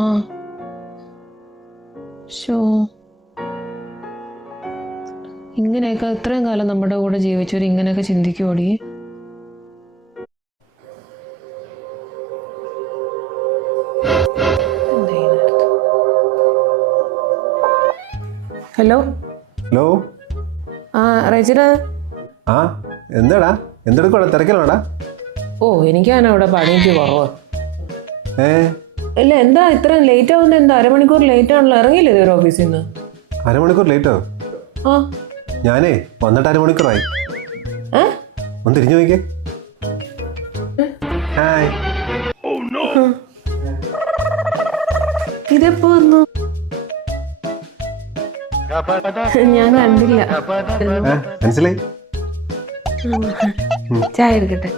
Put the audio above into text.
ആ ഷോ ഇങ്ങനെയൊക്കെ ഇത്രയും കാലം നമ്മുടെ കൂടെ ജീവിച്ചവർ ഇങ്ങനെയൊക്കെ ചിന്തിക്കുമോടി? Hello hello. ആ റെജിന. ആ എന്താടാ, എന്തെടുക്കടാ, തിരക്കിലാടാ? ഓ എനിക്കാണ് അവിടെ പണിക്ക് കുറവ്. ഇല്ല, എന്താ ഇത്ര ലേറ്റ് ആവുന്നത്? എന്താ അരമണിക്കൂർ ലേറ്റ് ആണല്ലോ, ഇറങ്ങിയില്ലേ ഇതൊരു ഓഫീസിൽ നിന്ന്? അരമണിക്കൂർ ലേറ്റോ? ആ ഞാനേ വന്നിട്ട് അരമണിക്കൂറായി. ഒന്ന് തിരിഞ്ഞു നോക്കിയേ. ഹായ്. ഇതെപ്പോ വന്നു? ഞാൻ കണ്ടില്ല. മനസ്സിലായി. ചായ എടുക്കട്ടെ.